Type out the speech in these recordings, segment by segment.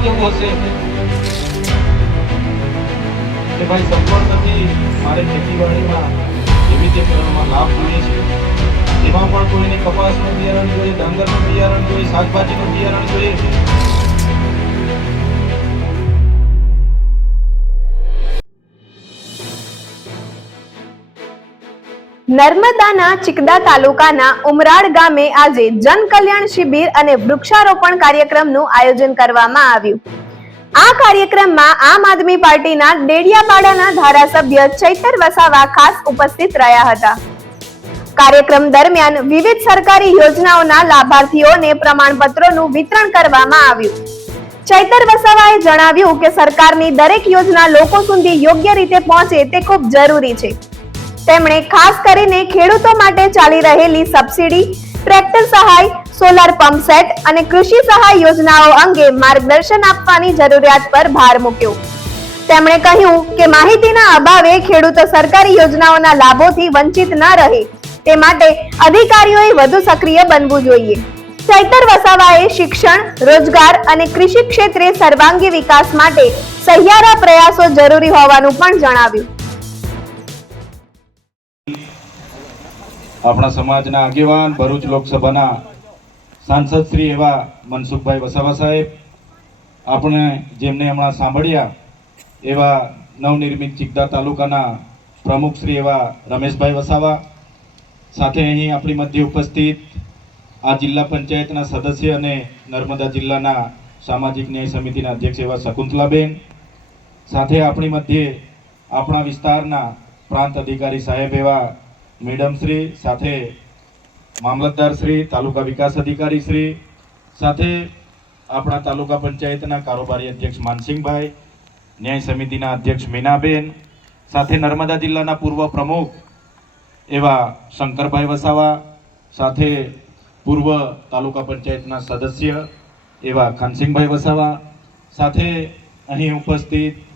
થઈ જવું હશે કે ભાઈ સગવડ નથી, મારે ખેતીવાડીમાં એવી તે પ્રકારમાં લાભ જોઈએ છે, એમાં પણ કોઈને કપાસનું બિયારણ જોઈએ, ડાંગરનું બિયારણ જોઈએ, શાકભાજીનું બિયારણ જોઈએ. નર્મદાના ચિકદા તાલુકાના ઉમરાળ ગામે આજે જન કલ્યાણ શિબિર અને વૃક્ષારોપણ કાર્યક્રમનું આયોજન કરવામાં આવ્યું. આ કાર્યક્રમમાં આમ આદમી પાર્ટીના ડેડિયાપાડાના ધારાસભ્ય ચૈતર વસાવા ખાસ ઉપસ્થિત રહ્યા હતા. કાર્યક્રમ દરમિયાન વિવિધ સરકારી યોજનાઓના લાભાર્થીઓને પ્રમાણપત્રોનું વિતરણ કરવામાં આવ્યું. ચૈતર વસાવાએ જણાવ્યું કે સરકારની દરેક યોજના લોકો સુધી યોગ્ય રીતે પહોંચે તે ખૂબ જરૂરી છે. તેમણે ખાસ કરીને ખેડૂતો માટે ચાલી રહેલી સબસિડી, ટ્રેક્ટર સહાય, સોલાર પંપ સેટ અને કૃષિ સહાય યોજનાઓ અંગે માર્ગદર્શન આપવાની જરૂરિયાત પર ભાર મૂક્યો. તેમણે કહ્યું કે માહિતીના અભાવે ખેડૂતો સરકારી યોજનાઓના લાભોથી વંચિત ન રહે તે માટે અધિકારીઓએ વધુ સક્રિય બનવું જોઈએ. ચૈતર વસાવાએ શિક્ષણ, રોજગાર અને કૃષિ ક્ષેત્રે સર્વાંગી વિકાસ માટે સહિયારા પ્રયાસો જરૂરી હોવાનું પણ જણાવ્યું. આપણા સમાજના આગેવાન, ભરૂચ લોકસભાના સાંસદ શ્રી એવા મનસુખભાઈ વસાવા સાહેબ, આપણે જેમને હમણાં સાંભળ્યા એવા નવનિર્મિત ચિકદા તાલુકાના પ્રમુખ શ્રી એવા રમેશભાઈ વસાવા, સાથે અહીં આપણી મધ્ય ઉપસ્થિત આ જિલ્લા પંચાયતના સદસ્ય અને નર્મદા જિલ્લાના સામાજિક ન્યાય સમિતિના અધ્યક્ષ એવા શકુંતલાબેન, સાથે આપણી મધ્યે આપણા વિસ્તારના પ્રાંત અધિકારી સાહેબ એવા મેડમ શ્રી, સાથે મામલતદાર શ્રી, તાલુકા વિકાસ અધિકારી શ્રી, સાથે આપણા તાલુકા પંચાયતના કારોબારી અધ્યક્ષ માનસિંહભાઈ, ન્યાય સમિતિના અધ્યક્ષ મીનાબેન, સાથે નર્મદા જિલ્લાના પૂર્વ પ્રમુખ એવા શંકરભાઈ વસાવા, સાથે પૂર્વ તાલુકા પંચાયતના સદસ્ય એવા ખાનસિંહભાઈ વસાવા, સાથે અહીં ઉપસ્થિત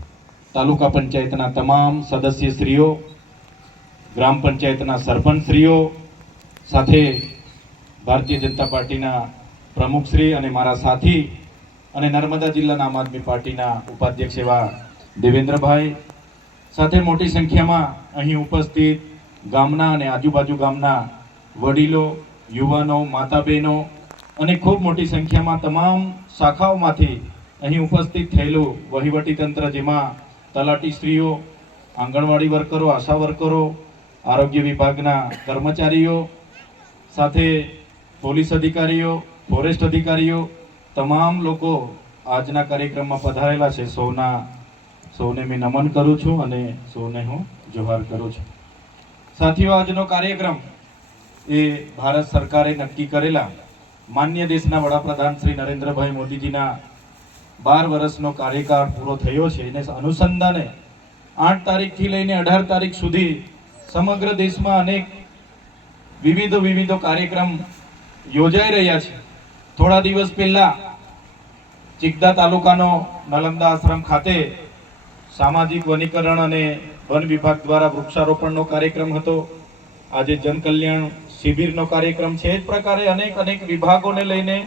તાલુકા પંચાયતના તમામ સદસ્યશ્રીઓ, ગ્રામ પંચાયતના સરપંચશ્રીઓ, સાથે ભારતીય જનતા પાર્ટીના પ્રમુખશ્રી અને મારા સાથી અને નર્મદા જિલ્લાના આમ આદમી પાર્ટીના ઉપાધ્યક્ષ એવા દેવેન્દ્રભાઈ, સાથે મોટી સંખ્યામાં અહીં ઉપસ્થિત ગામના અને આજુબાજુ ગામના વડીલો, યુવાનો, માતા બહેનો અને ખૂબ મોટી સંખ્યામાં તમામ શાખાઓમાંથી અહીં ઉપસ્થિત થયેલું વહીવટી તંત્ર, જેમાં તલાટીશ્રીઓ, આંગણવાડી વર્કરો, આશા વર્કરો, આરોગ્ય વિભાગના કર્મચારીઓ, સાથે પોલીસ અધિકારીઓ, ફોરેસ્ટ અધિકારીઓ, તમામ લોકો આજના કાર્યક્રમમાં પધારેલા છે. સૌને મેં નમન કરું છું અને સૌને હું જોહાર કરું છું. સાથીઓ, આજનો કાર્યક્રમ એ ભારત સરકારે નક્કી કરેલા માન્ય દેશના વડાપ્રધાન શ્રી નરેન્દ્રભાઈ મોદીજીના 12 વર્ષનો કાર્યકાળ પૂરો થયો છે. એને અનુસંધાને 8 તારીખથી લઈને 18 તારીખ સુધી સમગ્ર દેશમાં અનેક વિવિધો કાર્યક્રમ યોજાઈ રહ્યા છે. થોડા દિવસ પહેલા ચિકદા તાલુકાનો નાલંદા આશ્રમ ખાતે સામાજિક વનીકરણ અને વન વિભાગ દ્વારા વૃક્ષારોપણનો કાર્યક્રમ હતો. આજે જન કલ્યાણ શિબિરનો કાર્યક્રમ છે. એ જ પ્રકારે અનેક વિભાગોને લઈને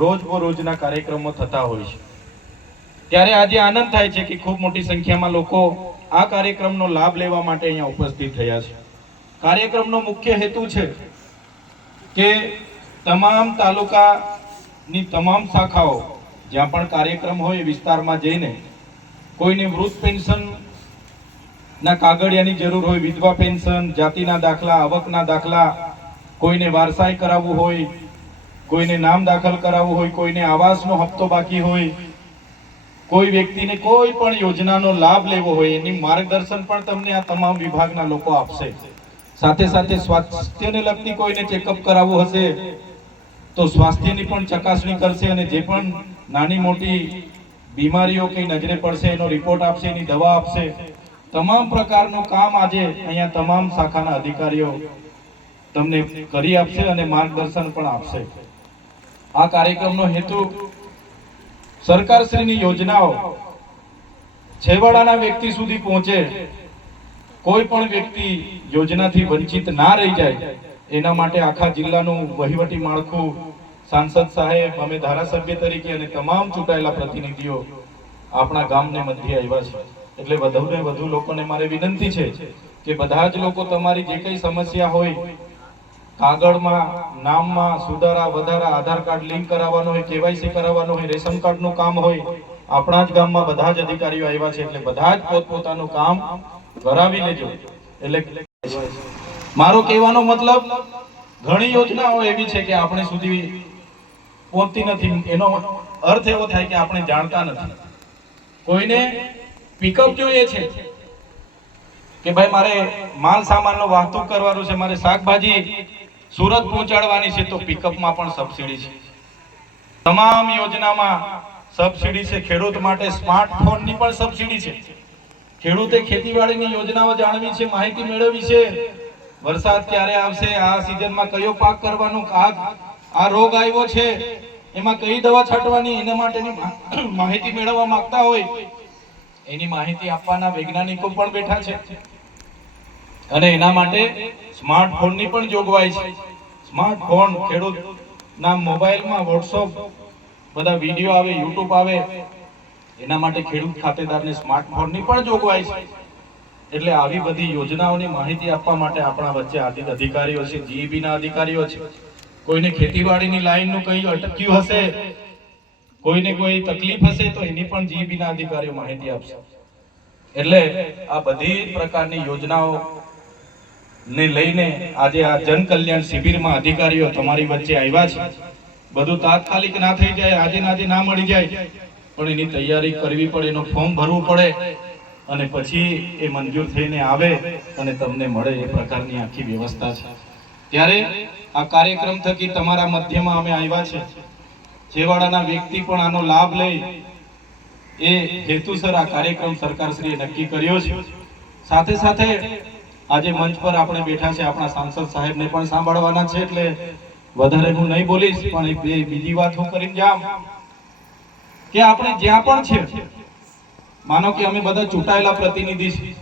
રોજના કાર્યક્રમો થતા હોય છે. ત્યારે આજે આનંદ થાય છે કે ખૂબ મોટી સંખ્યામાં લોકો આ કાર્યક્રમનો લાભ લેવા માટે અહીંયા ઉપસ્થિત થયા છે. કાર્યક્રમનો મુખ્ય હેતુ છે કે તમામ તાલુકાની તમામ શાખાઓ જ્યાં પણ કાર્યક્રમ હોય વિસ્તારમાં જઈને કોઈને વૃદ્ધ પેન્શન ના કાગળિયાની જરૂર હોય, વિધવા પેન્શન, જાતિના દાખલા, આવકના દાખલા, કોઈને વારસાઈ કરાવવું હોય, કોઈને નામ દાખલ કરાવવું હોય, કોઈને આવાસનો હપ્તો બાકી હોય, કોઈ વ્યક્તિને કોઈ પણ યોજનાનો લાભ લેવો હોય, એની માર્ગદર્શન પણ તમને આ તમામ વિભાગના લોકો આપશે. સાથે સ્વાસ્થ્યને લગતી કોઈને ચેકઅપ કરાવવું હશે તો સ્વાસ્થ્યની પણ ચકાસણી કરશે અને જે પણ નાની મોટી બીમારીઓ કઈ નજરે પડશે એનો રિપોર્ટ આપશે, એની દવા આપશે. તમામ પ્રકારનું કામ આજે અહીંયા તમામ શાખાના અધિકારીઓ તમને કરી આપશે અને માર્ગદર્શન પણ આપશે. આ કાર્યક્રમનો હેતુ સરકારશ્રીની યોજનાઓ છેવાડાના વ્યક્તિ સુધી પહોંચે, કોઈ પણ વ્યક્તિ યોજનાથી વંચિત ના રહી જાય એના માટે આખા જિલ્લાનું વહીવટી માળખું સાંસદ સાહેબ, અમે ધારાસભ્ય તરીકે અને તમામ ચૂંટાયેલા પ્રતિનિધિઓ આપણા ગામને મધ્યે આવ્યા છે. એટલે વધુને વધુ લોકોને મારે વિનંતી છે કે બધા જ લોકો તમારી જે કઈ સમસ્યા હોય, કાગળમાં નામમાં સુધારા વધારા, આધાર કાર્ડ લિંક કરાવવાનું હોય, કેવાયસી કરાવવાનું હોય, રેશન કાર્ડનું કામ હોય, આપણા જ ગામમાં બધા જ અધિકારીઓ આવ્યા છે. એટલે બધા જ પોતપોતાનું કામ કરાવી લેજો. એટલે મારો કહેવાનો મતલબ, ઘણી યોજનાઓ એવી છે કે આપણે સુધી પહોંચતી નથી. એનો અર્થ એવો થાય કે આપણે જાણતા નથી. કોઈને પિકઅપ જોઈએ છે કે ભાઈ મારે માલ સામાનનો વાહતુક કરવાનું છે, મારે શાકભાજી સુરત પહોંચાડવાની છે, તો પિકઅપમાં પણ સબસિડી છે. તમામ યોજનામાં સબસિડી છે. ખેડૂત માટે સ્માર્ટફોનની પણ સબસિડી છે. ખેડૂતે ખેતીવાડીની યોજનાઓ જાણવી છે, માહિતી મેળવવી છે. વરસાદ ક્યારે આવશે, આ સિઝનમાં કયો પાક કરવાનો, આ રોગ આવ્યો છે, એમાં કઈ દવા છાંટવાની, એના માટેની માહિતી મેળવવા માંગતા હોય, એની માહિતી આપવાના વૈજ્ઞાનિકો પણ બેઠા છે. અને એના માટે સ્માર્ટફોનની પણ જોગવાઈ છે. સ્માર્ટફોન ખેડૂતના મોબાઈલમાં વોટ્સઅપ બધા વિડીયો આવે, યુટ્યુબ આવે, એના માટે ખેડૂત ખાતેદારને સ્માર્ટફોનની પણ જોગવાઈ છે. એટલે આવી બધી યોજનાઓની માહિતી આપવા માટે આપણા વચ્ચે અધિકારીઓ છે, જીઈબી ના અધિકારીઓ છે. કોઈને ખેતીવાડીની લાઈનનું કંઈ અટક્યું હશે, કોઈને કોઈ તકલીફ હશે, તો એની પણ જીઈબી ના અધિકારીઓ માહિતી આપશે. એટલે આ બધી પ્રકારની યોજનાઓ ને લઈને આજે આ જન કલ્યાણ શિબિરમાં અધિકારીઓ તમારી વચ્ચે આવ્યા છે. બધું તાત્કાલિક ના થઈ જાય, આજે ના આજે ના મળી જાય, પણ એની તૈયારી કરવી પડે, એનું ફોર્મ ભરવું પડે, અને પછી એ મંજૂર થઈને આવે અને તમને મળે. એ પ્રકારની આખી વ્યવસ્થા છે. ત્યારે આ કાર્યક્રમ થકી તમારા મધ્યમાં અમે આવ્યા છે. છેવાડાના વ્યક્તિ પણ આનો લાભ લે એ હેતુસર આ કાર્યક્રમ સરકારશ્રીએ નક્કી કર્યો છે. સાથે સાથે આજે મંચ પર આપણે બેઠા છે, આપણા સાંસદ સાહેબને પણ સાંભળવાના છે. એટલે વધારે હું નહીં બોલીશ, પણ બીજી વાત હું કરીને જામ કે આપણે જ્યાં પણ છે, માનો કે અમે બધા ચૂંટાયેલા પ્રતિનિધિ છીએ,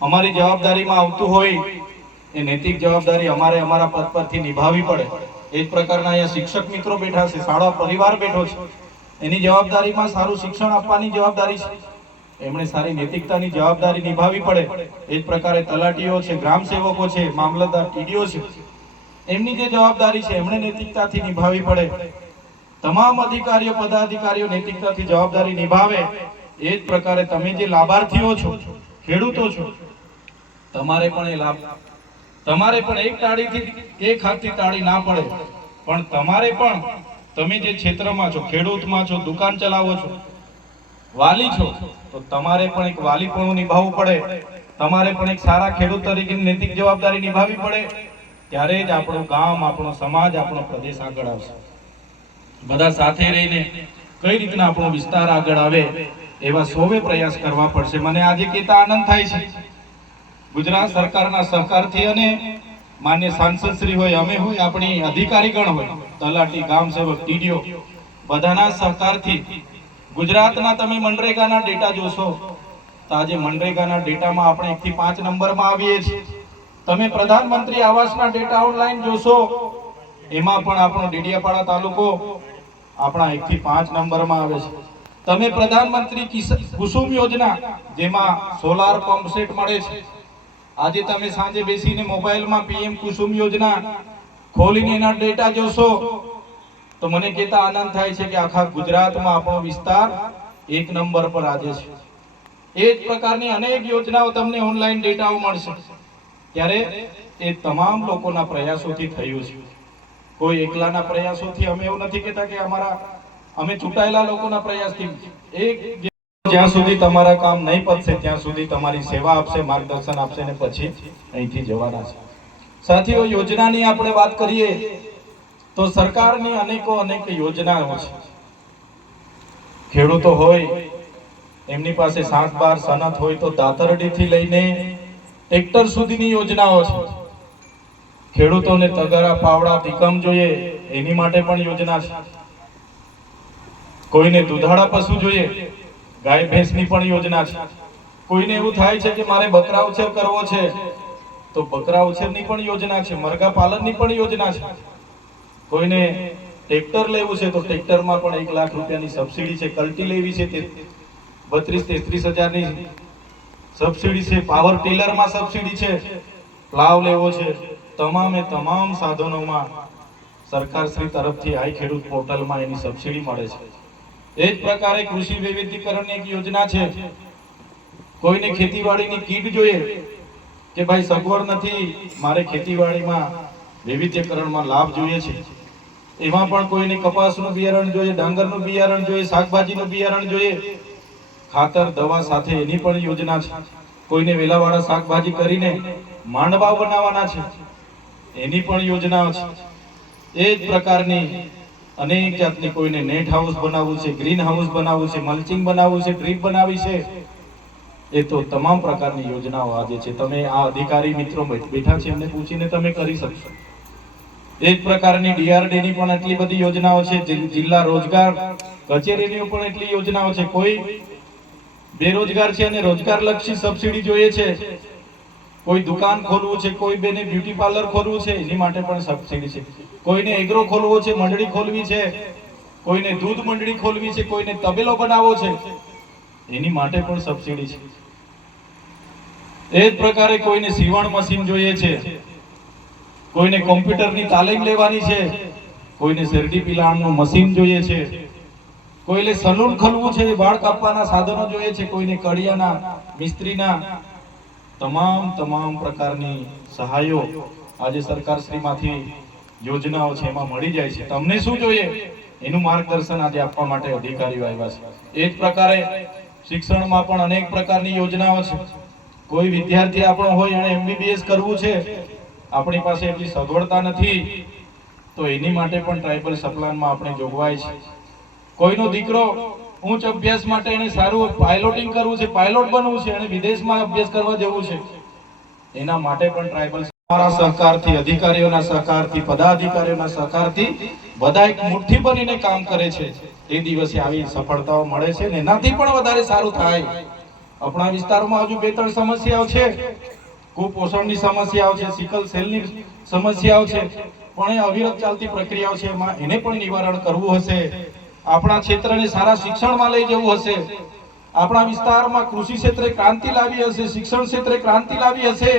અમારી જવાબદારીમાં આવતું હોય એ નૈતિક જવાબદારી અમારે અમારા પદ પરથી નિભાવવી પડે. એ જ પ્રકારના અહીંયા શિક્ષક મિત્રો બેઠા છે, શાળા પરિવાર બેઠો છે, એની જવાબદારીમાં સારું શિક્ષણ આપવાની જવાબદારી છે, એમણે સારી નૈતિકતાની જવાબદારી નિભાવવી પડે. એ જ પ્રકારે તલાટીઓ છે, ગ્રામ સેવકો છે, મામલતદાર, ટીડીઓ છે, એમની જે જવાબદારી છે એમણે નૈતિકતાથી નિભાવવી પડે. તમામ અધિકારીઓ, પદાધિકારીઓ નૈતિકતાથી જવાબદારી નિભાવે. એ જ પ્રકારે તમે જે લાભાર્થીઓ છો, ખેડૂતો છો, તમારે પણ એ લાભ, તમારે પણ એક તાળીથી એક હાથથી તાળી ના પડે, પણ તમારે પણ, તમે જે ક્ષેત્રમાં છો, ખેડૂતમાં છો, દુકાન ચલાવો છો, વાલી છો, તો તમારે પણ એક વાલીપણું નિભાવવું પડે. તમારે પણ એક સારા ખેડૂત તરીકેની નૈતિક જવાબદારી નિભાવવી પડે. ત્યારે જ આપણું ગામ, આપણો સમાજ, આપણો પ્રદેશ આગળ આવશે. બધા સાથે રહીને કઈ રીતના આપણો વિસ્તાર આગળ આવે એવા સૌએ પ્રયાસ કરવા પડશે. મને આજે કહેતા આનંદ થાય છે, ગુજરાત સરકારના સહકારથી અને માન્ય સાંસદ શ્રી હોય, અમે હોય, આપણી અધિકારીગણ હોય, તલાટી, ગામ સેવક, ટીડીઓ, બધાના સહકારથી ગુજરાતના તમે મનરેગાના ડેટા જોશો તો આજે મનરેગાના ડેટામાં આપણે 1 થી 5 નંબરમાં આવીએ છીએ. તમે પ્રધાનમંત્રી આવાસના ડેટા ઓનલાઈન જોશો, એમાં પણ આપણો ડેડિયાપાડા તાલુકો આપણા 1 થી 5 નંબરમાં આવે છે. તમે પ્રધાનમંત્રી કુસુમ યોજના, જેમાં સોલાર પંપ સેટ મળે છે, આજે તમે સાંજે બેસીને મોબાઈલમાં પીએમ કુસુમ યોજના ખોલીને એના ડેટા જોશો તો મને કહેતા આનંદ થાય છે કે આખા ગુજરાતમાં આપણો વિસ્તાર 1 નંબર પર આજે છે. એ જ પ્રકારની અનેક યોજનાઓ તમને ઓનલાઈન ડેટાઓ મળશે. ત્યારે એ તમામ લોકોના પ્રયાસોથી થયું છે. કોઈ એકલાના પ્રયાસોથી અમે એવું નથી કહેતા કે અમે ચૂંટાયેલા લોકોના પ્રયાસથી. જ્યાં સુધી તમારા કામ નહીં પતશે ત્યાં સુધી તમારી સેવા આપશે, માર્ગદર્શન આપશે, ને પછી અહીંથી જવાના છે. સાથીઓ, યોજનાની આપણે વાત કરીએ તો સરકારની અનેક યોજનાઓ છે. ખેડૂતો હોય, એમની પાસે 7-12 સનત હોય તો દાતરડીથી લઈને ટ્રેક્ટર સુધીની યોજનાઓ છે. ખેડૂતોને તગારા, પાવડા, પિકમ જોઈએ, એની માટે પણ યોજના છે. કોઈને દુધાળા પશુ જોઈએ, ગાય ભેંસની પણ યોજના છે. કોઈને એવું થાય છે કે મારે બકરા ઉછેર કરવો છે તો બકરા ઉછેરની પણ યોજના છે. મરઘા પાલનની પણ યોજના છે. કોઈને ટ્રેક્ટર લેવું છે તો ટ્રેક્ટરમાં પણ 1 લાખ રૂપિયાની સબસિડી છે. કલ્ટી લેવી છે તે 32-33 હજારની સબસિડી છે. પાવર ટીલરમાં સબસિડી છે. પ્લાવ લેવો છે, તમામે તમામ સાધનોમાં સરકારશ્રી તરફથી આઈ ખેડૂત પોર્ટલમાં એની સબસિડી મળે છે. એ જ પ્રકારે કૃષિ વૈવિધ્યકરણની એક યોજના છે. કોઈને ખેતીવાડીની કીટ જોઈએ કે ભાઈ સગવડ નથી, મારે ખેતીવાડીમાં વૈવિધ્યકરણમાં લાભ જોઈએ છે, એમાં પણ કોઈને કપાસનું બિયારણ જોઈએ, ડાંગરનું બિયારણ જોઈએ, શાકભાજીનું બિયારણ જોઈએ, ખાતર દવા સાથે એની પણ યોજના છે. કોઈને વેલાવાળા શાકભાજી કરીને માંડવા બનાવવાના છે, એની પણ યોજનાઓ છે. એ જ પ્રકારની અનેક જાતની, કોઈને નેટ હાઉસ બનાવવું છે, ગ્રીન હાઉસ બનાવવું છે, મલ્ચિંગ બનાવવું છે, ડ્રીપ બનાવી છે, એ તો તમામ પ્રકારની યોજનાઓ આજે છે. તમે આ અધિકારી મિત્રો બેઠા છે એમને પૂછીને તમે કરી શકશો. એ જ પ્રકારની DRD ની પણ એટલી બધી યોજનાઓ છે. જિલ્લા રોજગાર કચેરીની પણ એટલી યોજનાઓ છે. કોઈ બેરોજગાર છે અને રોજગારલક્ષી સબસિડી જોઈએ છે, કોઈ દુકાન ખોલવું છે, કોઈ બેને બ્યુટી પાર્લર ખોલવું છે, એની માટે પણ સબસિડી છે. કોઈને એગ્રો ખોલવો છે, મંડળી ખોલવી છે, કોઈને દૂધ મંડળી ખોલવી છે, કોઈને તબેલો બનાવવો છે, એની માટે પણ સબસિડી છે. એ જ પ્રકારે કોઈને સીવણ મશીન જોઈએ છે, કોઈને કોમ્પ્યુટરની તાલીમ લેવાની છે, કોઈને શેરડી પિલાણનું મશીન જોઈએ છે, કોઈને સલૂન ખોલવું છે, વાળ કાપવાના સાધનો જોઈએ છે, કોઈને કડિયાના મિસ્ત્રીના તમામ પ્રકારની સહાયો આજે સરકારશ્રીમાંથી યોજનાઓ છે એમાં મળી જાય છે. તમને શું જોઈએ એનું માર્ગદર્શન આજે આપવા માટે અધિકારીઓ આવ્યા છે. એ જ પ્રકારે શિક્ષણમાં પણ અનેક પ્રકારની યોજનાઓ છે. કોઈ વિદ્યાર્થી આપણો હોય અને MBBS કરવું છે, આપણી પાસે એટલી સગવડતા નથી, તો એની માટે પણ ટ્રાઇબલ સપ્લાનમાં આપણે જોગવાઈ છે. કોઈનો દીકરો ઉચ્ચ અભ્યાસ માટે એને સારું પાયલોટિંગ કરવું છે, પાયલોટ બનવું છે અને વિદેશમાં અભ્યાસ કરવા જવું છે, એના માટે પણ ટ્રાઇબલ અમારા સહકારથી, અધિકારીઓના સહકારથી, પદાધિકારીઓના સહકારથી બધા એક મુઠ્ઠી બનીને કામ કરે છે. તે દિવસે આવી સફળતાઓ મળે છે ને એનાથી પણ વધારે સારું થાય. આપણા વિસ્તારમાં હજુ 2-3 સમસ્યાઓ છે. કુપોષણની સમસ્યાઓ છે, સિકલ સેલની સમસ્યાઓ છે, પણ એ અવિરત ચાલતી પ્રક્રિયાઓ છે. એમાં એને પણ નિવારણ કરવું હશે. આપણા ક્ષેત્રને સારા શિક્ષણમાં લઈ જવું હશે. આપણા વિસ્તારમાં કૃષિ ક્ષેત્રે ક્રાંતિ લાવી હશે, શિક્ષણ ક્ષેત્રે ક્રાંતિ લાવી હશે,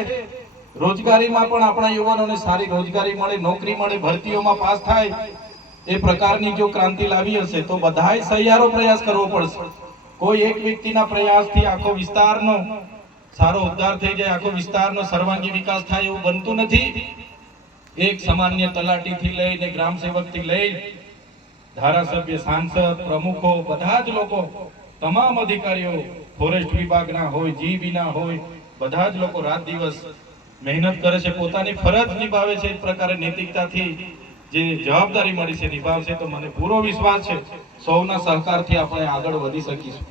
રોજગારીમાં પણ આપણા યુવાનોને સારી રોજગારી મળે, નોકરી મળે, ભરતીઓમાં પાસ થાય, એ પ્રકારની જો ક્રાંતિ લાવી હશે તો બધાય સહિયારો પ્રયાસ કરવો પડશે. કોઈ એક વ્યક્તિના પ્રયાસથી આખો વિસ્તારનો સારો ઉદ્ધાર થઈ જાય, આખો વિસ્તારનો સર્વાંગી વિકાસ થાય એવું બનતું નથી. એક સામાન્ય તલાટીથી લઈને ગ્રામ સેવકથી લઈ ધારાસભ્ય, સાંસદ, પ્રમુખો, બધા જ લોકો, તમામ અધિકારીઓ, ફોરેસ્ટ વિભાગના હોય, જીબીના હોય, બધા જ લોકો રાત દિવસ મહેનત કરે છે, પોતાની ફરજ નિભાવે છે. એ પ્રકારે નૈતિકતાથી જે જવાબદારી મળી છે નિભાવશે તો મને પૂરો વિશ્વાસ છે સૌના સહકારથી આપણે આગળ વધી શકીશું.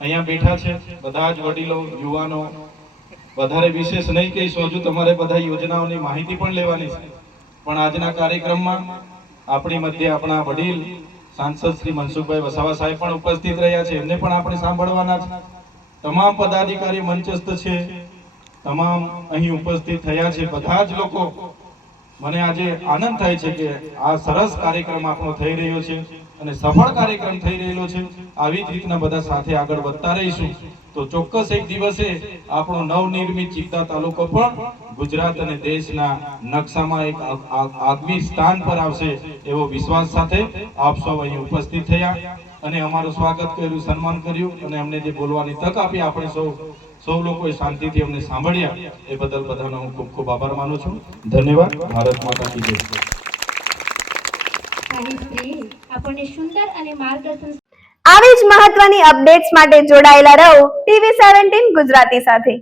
અહીંયા બેઠા છે બધા જ વડીલો, યુવાનો, વધારે વિશેષ નહીં કહીશું, હજુ તમારે બધા યોજનાઓની માહિતી પણ લેવાની છે. પણ આજના કાર્યક્રમમાં આપણી મધ્ય આપણા વડીલ સાંસદ શ્રી મનસુખભાઈ વસાવા સાહેબ પણ ઉપસ્થિત રહ્યા છે. એમને પણ આપણે સાંભળવાના છે. તમામ પદાધિકારી મંચસ્થ છે, તમામ અહીં ઉપસ્થિત થયા છે. બધા જ લોકો, મને આજે આનંદ થાય છે કે આ સરસ કાર્યક્રમ આપણો થઈ રહ્યો છે અને સફળ કાર્યક્રમ થઈ રહેલો છે. આવી જ રીતના બધા સાથે આગળ વધતા રહીશું તો ચોક્કસ એક દિવસે આપણો નવનિર્મિત ચિકદા તાલુકો પણ ગુજરાત અને દેશના નકશામાં એક આગવી સ્થાન પર આવશે એવો વિશ્વાસ સાથે આપ સૌ અહીં ઉપસ્થિત થયા અને અમારું સ્વાગત કર્યું, સન્માન કર્યું અને અમને જે બોલવાની તક આપી, આપણે સૌ લોકોએ શાંતિથી અમને સાંભળ્યા, એ બદલ બધાનો હું ખૂબ ખૂબ આભાર માનું છું. ધન્યવાદ. ભારત માતા કી જય. આપણને સુંદર અને માર્ગદર્શન આવી જ મહત્વની અપડેટ્સ માટે જોડાયેલા રહો TV17 ગુજરાતી સાથે.